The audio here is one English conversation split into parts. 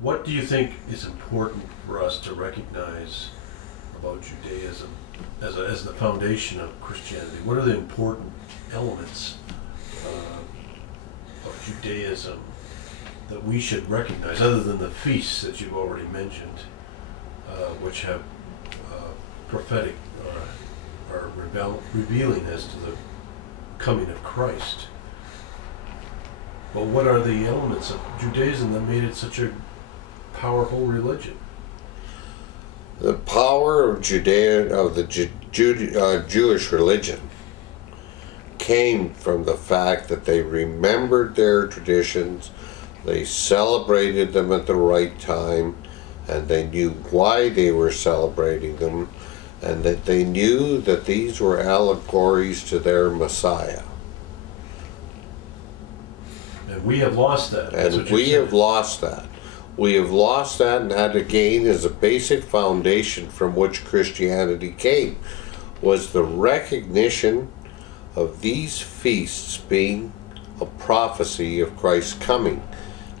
What do you think is important for us to recognize about Judaism as the foundation of Christianity? What are the important elements of Judaism that we should recognize, other than the feasts that you've already mentioned, which have prophetic are revealing as to the coming of Christ? But what are the elements of Judaism that made it such a powerful religion? The power of the Jewish religion came from the fact that they remembered their traditions, they celebrated them at the right time, and they knew why they were celebrating them, and that they knew that these were allegories to their Messiah. And we have lost that. And we have lost that. We have lost that, and that again is a basic foundation from which Christianity came, was the recognition of these feasts being a prophecy of Christ's coming.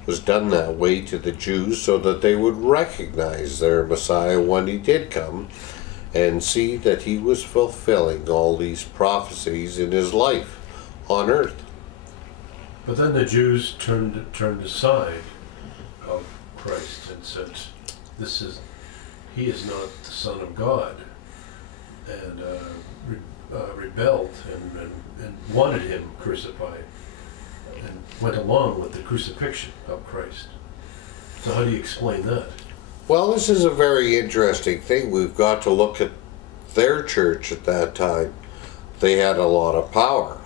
It was done that way to the Jews so that they would recognize their Messiah when he did come, and see that he was fulfilling all these prophecies in his life on earth. But then the Jews turned aside of Christ and said, he is not the Son of God, and rebelled and wanted him crucified, and went along with the crucifixion of Christ. So how do you explain that? Well, this is a very interesting thing. We've got to look at their church at that time. They had a lot of power.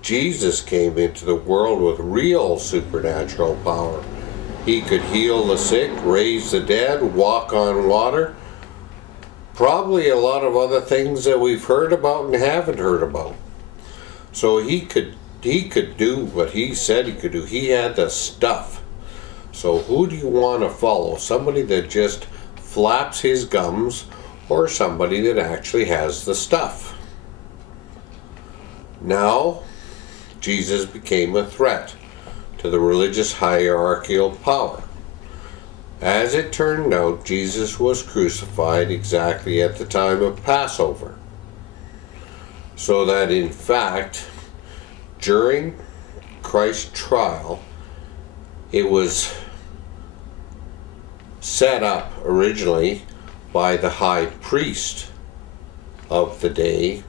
Jesus came into the world with real supernatural power. He could heal the sick, raise the dead, walk on water. Probably a lot of other things that we've heard about and haven't heard about. So he could do what he said he could do. He had the stuff. So who do you want to follow? Somebody that just flaps his gums, or somebody that actually has the stuff? Now, Jesus became a threat to the religious hierarchical power. As it turned out, Jesus was crucified exactly at the time of Passover. So that in fact, during Christ's trial, it was set up originally by the high priest of the day,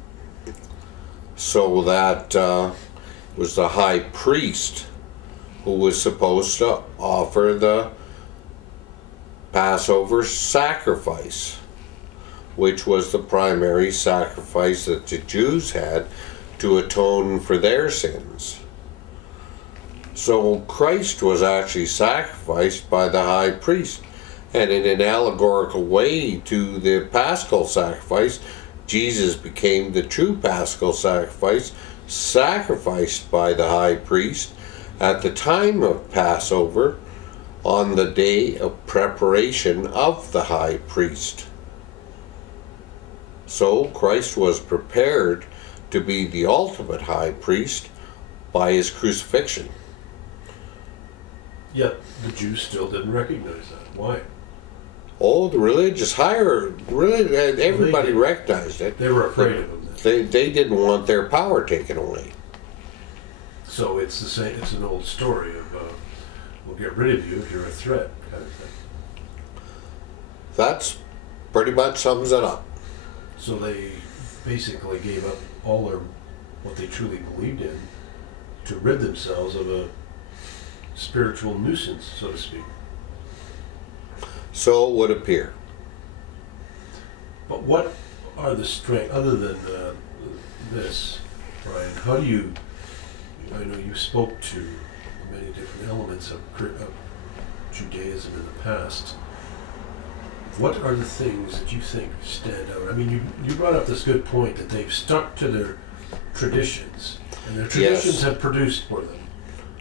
so that it was the high priest who was supposed to offer the Passover sacrifice, which was the primary sacrifice that the Jews had to atone for their sins. So Christ was actually sacrificed by the high priest, and in an allegorical way to the paschal sacrifice, Jesus became the true paschal sacrifice, sacrificed by the high priest at the time of Passover, on the day of preparation of the high priest. So Christ was prepared to be the ultimate high priest by his crucifixion. Yet the Jews still didn't recognize that. Why? Oh, the religious everybody recognized it. They were afraid of him then. They didn't want their power taken away. So it's the same. It's an old story of we'll get rid of you if you're a threat, kind of thing. That's pretty much sums it up. So they basically gave up all what they truly believed in to rid themselves of a spiritual nuisance, so to speak. So it would appear. But what are the strengths, other than this, Brian? How do you, I know you spoke to many different elements of Judaism in the past. What are the things that you think stand out? I mean, you brought up this good point that they've stuck to their traditions, and their traditions have produced for them.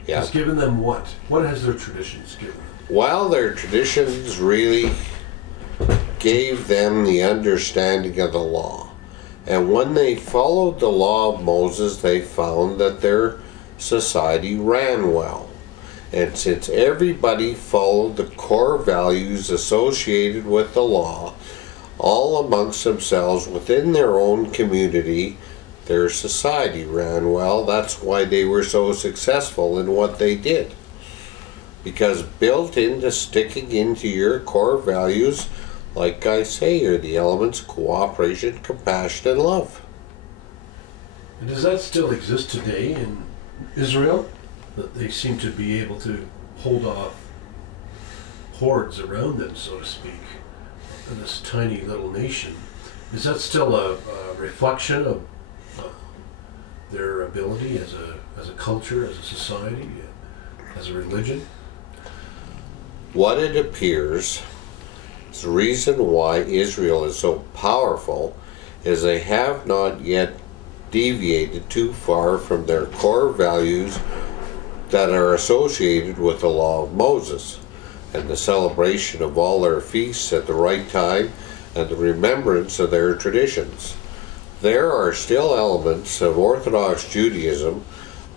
Yeah. It's given them what? What has their traditions given them? While their traditions really gave them the understanding of the law. And when they followed the law of Moses, they found that their society ran well. And since everybody followed the core values associated with the law, all amongst themselves within their own community, their society ran well. That's why they were so successful in what they did. Because built into sticking into your core values, like I say, are the elements of cooperation, compassion, and love. And does that still exist today in Israel? That they seem to be able to hold off hordes around them, so to speak, in this tiny little nation. Is that still a reflection of their ability as a culture, as a society, as a religion? What it appears is the reason why Israel is so powerful is they have not yet deviated too far from their core values that are associated with the law of Moses and the celebration of all their feasts at the right time and the remembrance of their traditions. There are still elements of Orthodox Judaism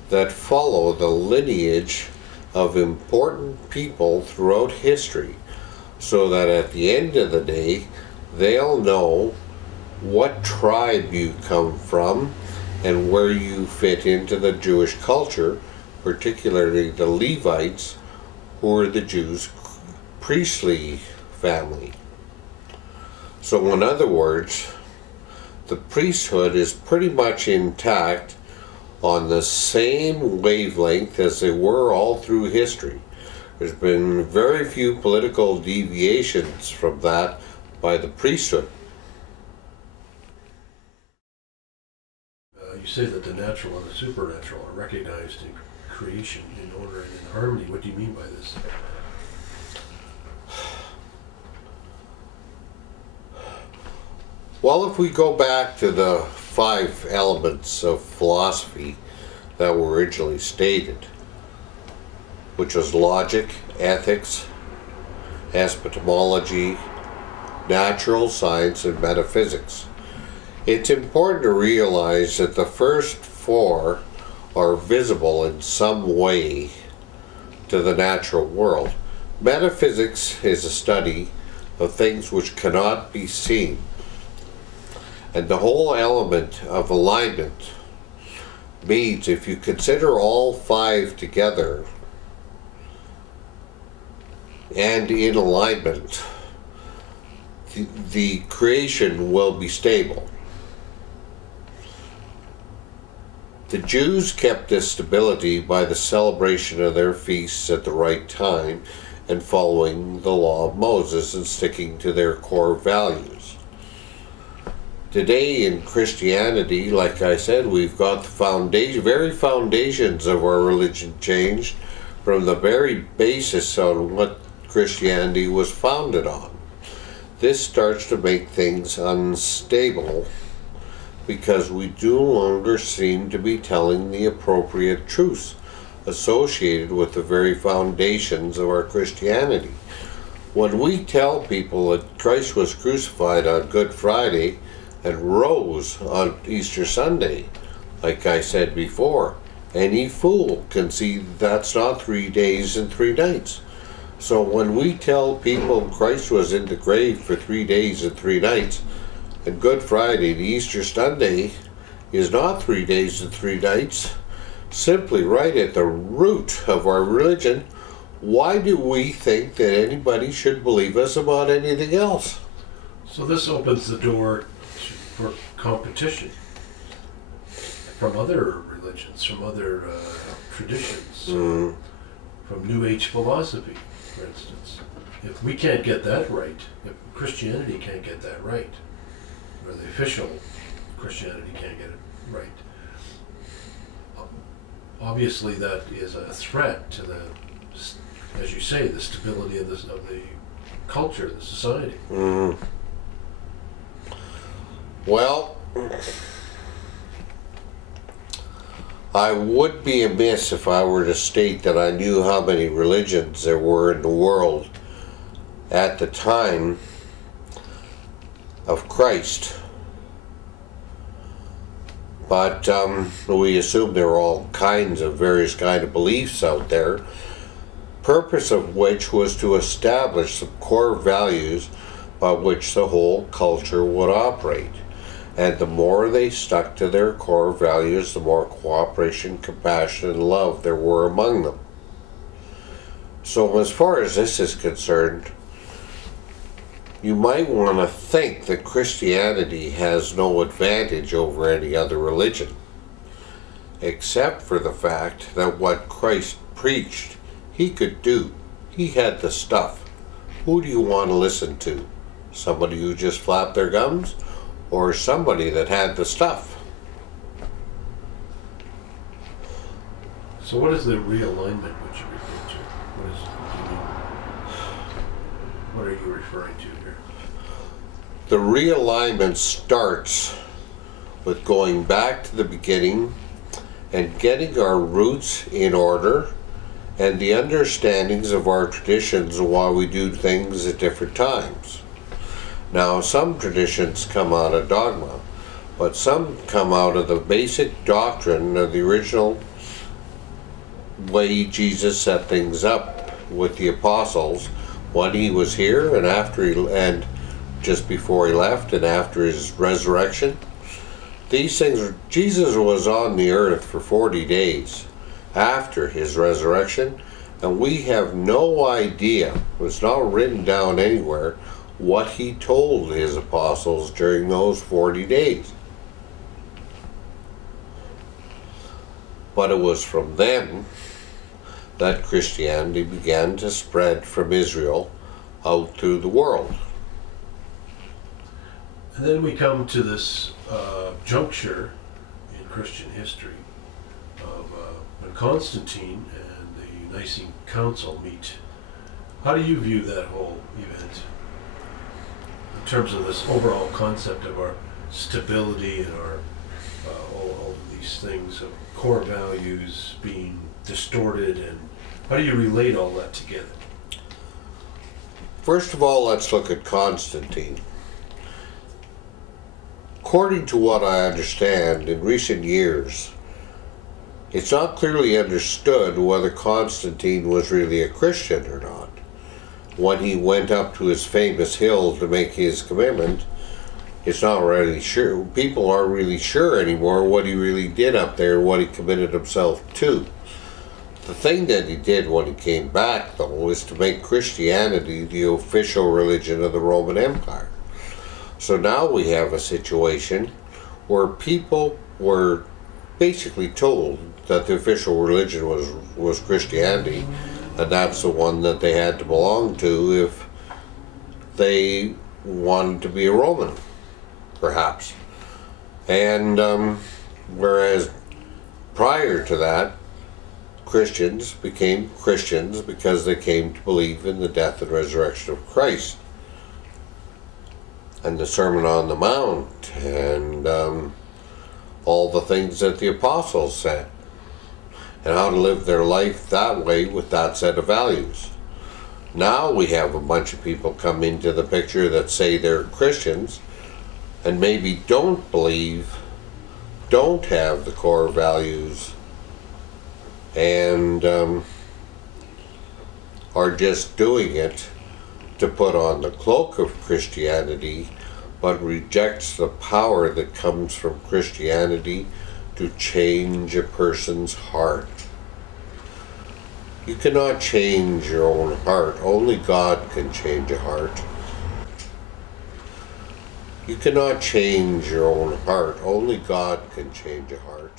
that follow the lineage of important people throughout history, so that at the end of the day, they'll know what tribe you come from and where you fit into the Jewish culture, particularly the Levites, who are the Jews' priestly family. So in other words, the priesthood is pretty much intact on the same wavelength as they were all through history. There's been very few political deviations from that by the priesthood. You say that the natural and the supernatural are recognized in creation in order and in harmony. What do you mean by this? Well, if we go back to the 5 elements of philosophy that were originally stated, which was logic, ethics, epistemology, natural science, and metaphysics, it's important to realize that the first 4 are visible in some way to the natural world. Metaphysics is a study of things which cannot be seen. And the whole element of alignment means if you consider all 5 together and in alignment, the creation will be stable. The Jews kept this stability by the celebration of their feasts at the right time and following the law of Moses and sticking to their core values. Today in Christianity, like I said, we've got the very foundations of our religion changed from the very basis on what Christianity was founded on. This starts to make things unstable because we no longer seem to be telling the appropriate truths associated with the very foundations of our Christianity. When we tell people that Christ was crucified on Good Friday and rose on Easter Sunday, like I said before, any fool can see that's not 3 days and 3 nights. So when we tell people Christ was in the grave for 3 days and 3 nights, and Good Friday and Easter Sunday is not 3 days and 3 nights, simply right at the root of our religion, why do we think that anybody should believe us about anything else? So this opens the door for competition from other religions, from other traditions, from New Age philosophy, for instance. If we can't get that right, if Christianity can't get that right, or the official Christianity can't get it right, obviously that is a threat to the, as you say, the stability of the culture, the society. Well, I would be amiss if I were to state that I knew how many religions there were in the world at the time of Christ. But we assume there are all kinds of various kind of beliefs out there. purpose of which was to establish some core values by which the whole culture would operate. And the more they stuck to their core values, the more cooperation, compassion, and love there were among them. So as far as this is concerned, you might want to think that Christianity has no advantage over any other religion, except for the fact that what Christ preached, he could do. He had the stuff. Who do you want to listen to? Somebody who just flapped their gums? Or somebody that had the stuff? So what is the realignment which you refer to? What are you referring to here? The realignment starts with going back to the beginning and getting our roots in order and the understandings of our traditions and why we do things at different times. Now, some traditions come out of dogma, but some come out of the basic doctrine of the original way Jesus set things up with the apostles when he was here and after and just before he left and after his resurrection. These things, Jesus was on the earth for 40 days after his resurrection, and we have no idea, it's not written down anywhere, what he told his apostles during those 40 days. But it was from them that Christianity began to spread from Israel out through the world. And then we come to this juncture in Christian history of when Constantine and the Nicene Council meet. How do you view that whole event in terms of this overall concept of our stability and our all of these things of core values being distorted, and how do you relate all that together? First of all, let's look at Constantine. According to what I understand, in recent years, it's not clearly understood whether Constantine was really a Christian or not. When he went up to his famous hill to make his commitment, it's not really sure. People aren't really sure anymore what he really did up there, what he committed himself to. The thing that he did when he came back, though, was to make Christianity the official religion of the Roman Empire. So now we have a situation where people were basically told that the official religion was Christianity, and that's the one that they had to belong to if they wanted to be a Roman, perhaps. And whereas prior to that, Christians became Christians because they came to believe in the death and resurrection of Christ, and the Sermon on the Mount, and all the things that the apostles said, and how to live their life that way with that set of values. Now we have a bunch of people come into the picture that say they're Christians and maybe don't believe, don't have the core values, and are just doing it to put on the cloak of Christianity, but rejects the power that comes from Christianity to change a person's heart. You cannot change your own heart. Only God can change a heart. You cannot change your own heart. Only God can change a heart.